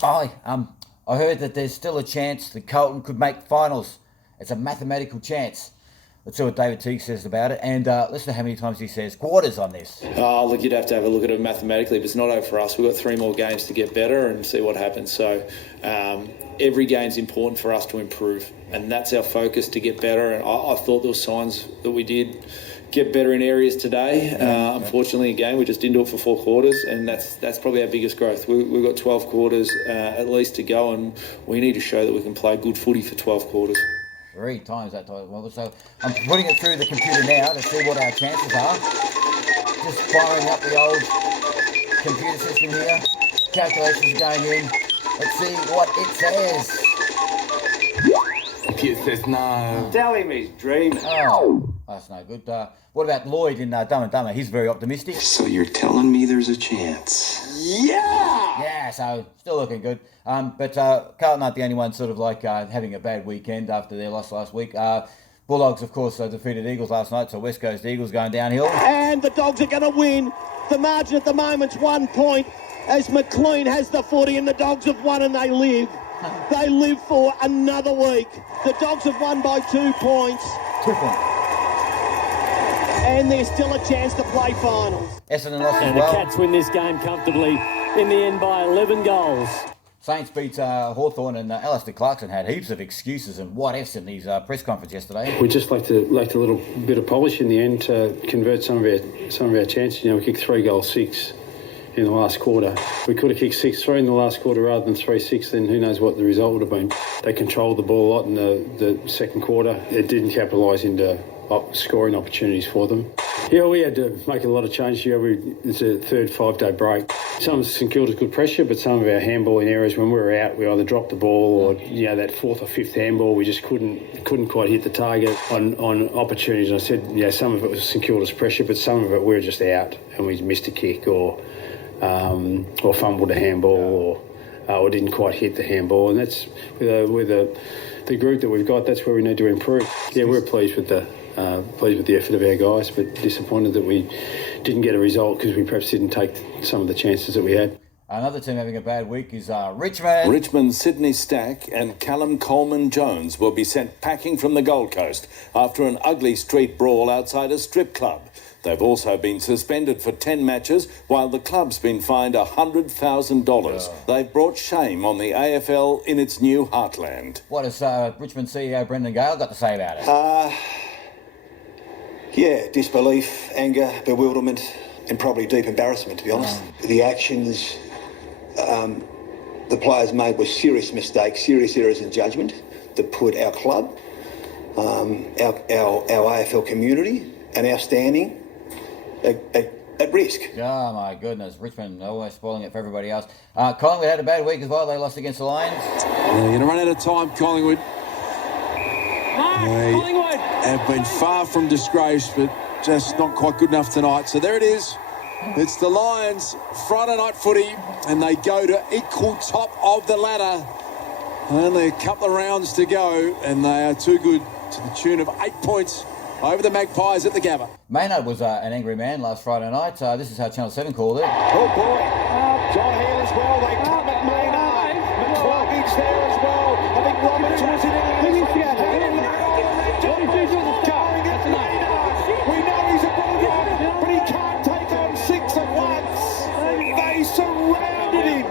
Hi, I heard that there's still a chance that Carlton could make finals. It's a mathematical chance. Let's see what David Teague says about it, and listen to how many times he says quarters on this. Oh, look, you'd have to have a look at it mathematically, but it's not over for us. We've got 3 more games to get better and see what happens. So every game's important for us to improve, and that's our focus, to get better. And I thought there were signs that we did get better in areas today. Unfortunately, again, we just didn't do it for 4 quarters, and that's probably our biggest growth. We've got 12 quarters at least to go, and we need to show that we can play good footy for 12 quarters. 3 times that time. Well, so I'm putting it through the computer now to see what our chances are. Just firing up the old computer system here. Calculations are going in. Let's see what it says. Computer says no. Tell him he's dreaming. Oh, that's no good. What about Lloyd in Dumb and Dumber? He's very optimistic. So you're telling me there's a chance? Yeah! Yeah, so still looking good. But Carlton aren't the only ones sort of like having a bad weekend after their loss last week. Bulldogs, of course, defeated Eagles last night, so West Coast Eagles going downhill. And the Dogs are going to win. The margin at the moment's 1 point as McLean has the footy and the Dogs have won and they live. They live for another week. The Dogs have won by 2 points. 2 points. And there's still a chance to play finals. Essendon lost as And well. the Cats win this game comfortably in the end by 11 goals. Saints beat Hawthorn, and Alistair Clarkson had heaps of excuses and what-ifs in his press conference yesterday. We just lacked a little bit of polish in the end to convert some of our chances. You know, we kicked 3 goals 6 in the last quarter. We could have kicked 6-3 in the last quarter rather than 3-6, then who knows what the result would have been. They controlled the ball a lot in the second quarter. It didn't capitalise into scoring opportunities for them. Yeah, we had to make a lot of changes. It's a third 5-day break. Some of St Kilda's good pressure, but some of our handballing areas, when we were out, we either dropped the ball or, that 4th or 5th handball, we just couldn't quite hit the target on opportunities. And I said, some of it was St Kilda's pressure, but some of it we were just out and we missed a kick or fumbled a handball or didn't quite hit the handball. And that's with the group that we've got, that's where we need to improve. Yeah, we're pleased with the effort of our guys, but disappointed that we didn't get a result because we perhaps didn't take some of the chances that we had. Another team having a bad week is Richmond. Richmond's Sydney Stack and Callum Coleman-Jones will be sent packing from the Gold Coast after an ugly street brawl outside a strip club. They've also been suspended for 10 matches, while the club's been fined $100,000. They've brought shame on the AFL in its new heartland. What has Richmond CEO Brendan Gale got to say about it? Disbelief, anger, bewilderment, and probably deep embarrassment, to be honest. The actions the players made were serious mistakes, serious errors in judgment that put our club, our AFL community and our standing at risk. Oh my goodness, Richmond always spoiling it for everybody else. Collingwood had a bad week as well. They lost against the Lions. They're going to run out of time, Collingwood. Collingwood Have been far from disgrace, but just not quite good enough tonight. So there it is. It's the Lions Friday night footy, and they go to equal top of the ladder. Only a couple of rounds to go, and they are too good, to the tune of 8 points over the Magpies at the Gabba. Maynard was an angry man last Friday night. This is how Channel 7 called it. Oh boy, John Hale as well. They come at Maynard. McCluggage there as well. I think Roberts was in it. We know he's a bulldog, but he can't take on 6 at once. They surrounded him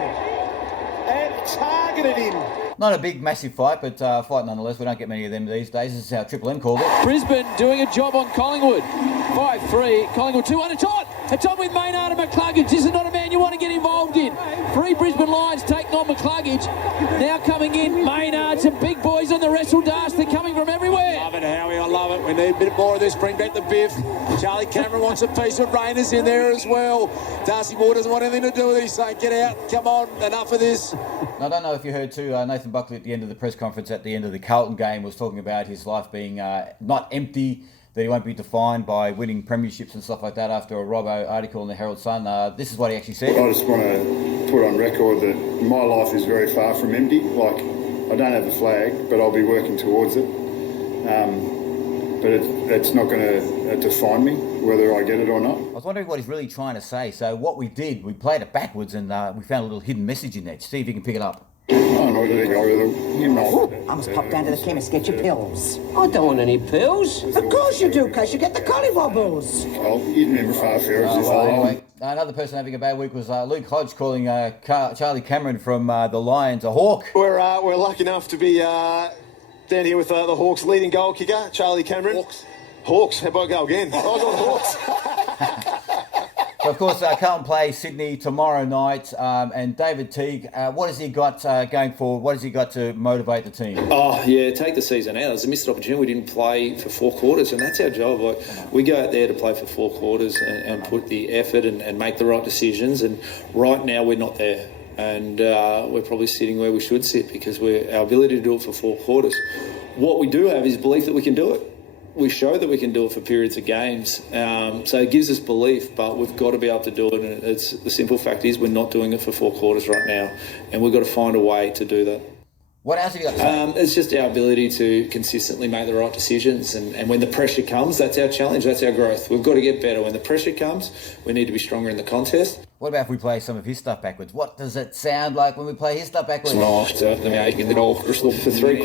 and targeted him. Not a big, massive fight, but fight nonetheless. We don't get many of them these days. This is how Triple M called it. Brisbane doing a job on Collingwood. 5-3. Collingwood 2-1. It's on. It's on with Maynard and McCluggage. This is not a man you want to get involved in. 3 Brisbane Lions taking on McCluggage. Now coming in, Maynard. Some big boys on the wrestle dance. They're coming from everywhere. Love it, Howie. I love it. We need a bit more of this. Bring back the Biff. Charlie Cameron wants a piece of Rayners in there as well. Darcy Moore doesn't want anything to do with this. So get out. Come on. Enough of this. Now, I don't know if you heard too, Nathan Buckley at the end of the press conference at the end of the Carlton game was talking about his life being not empty, that he won't be defined by winning premierships and stuff like that after a Robbo article in the Herald Sun. This is what he actually said. I just want to put on record that my life is very far from empty. Like, I don't have the flag, but I'll be working towards it. But it's not going to define me. whether I get it or not. I was wondering what he's really trying to say. So what we did, we played it backwards and we found a little hidden message in there. See if you can pick it up. Oh, no, there you go. You know. I must pop down to the chemist, get your pills. I don't want any pills. Of course you do, cause you get the collywobbles. Oh, you remember far fairer. Anyway, another person having a bad week was Luke Hodge calling Charlie Cameron from the Lions a hawk. We're lucky enough to be down here with the Hawks' leading goal kicker, Charlie Cameron. Hawks. How about I go again? I was on Hawks. So of course, Carlton play Sydney tomorrow night, and David Teague, what has he got going forward? What has he got to motivate the team? Oh, yeah, take the season out. It's a missed opportunity. We didn't play for 4 quarters, and that's our job. Like, we go out there to play for 4 quarters and put the effort and make the right decisions, and right now we're not there. And we're probably sitting where we should sit because our ability to do it for 4 quarters. What we do have is belief that we can do it. We show that we can do it for periods of games. So it gives us belief, but we've got to be able to do it. And the simple fact is we're not doing it for 4 quarters right now. And we've got to find a way to do that. What else have you got to say? It's just our ability to consistently make the right decisions. And when the pressure comes, that's our challenge, that's our growth. We've got to get better. When the pressure comes, we need to be stronger in the contest. What about if we play some of his stuff backwards? What does it sound like when we play his stuff backwards? For 3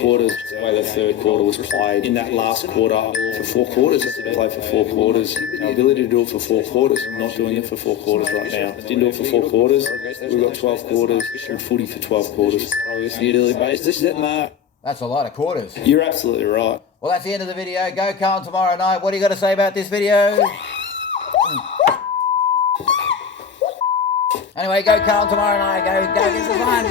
quarters, the way the 3rd quarter was played, in that last quarter, for 4 quarters, play for 4 quarters. Our ability to do it for 4 quarters, not doing it for 4 quarters right now. Didn't do it for 4 quarters. We've got 12 quarters and footy for 12 quarters. Yearly base. This is it, Mark. That's a lot of quarters. You're absolutely right. Well, that's the end of the video. Go Carlton tomorrow night. What do you got to say about this video? Anyway, go Carlton tomorrow night. Go get some fun. Go,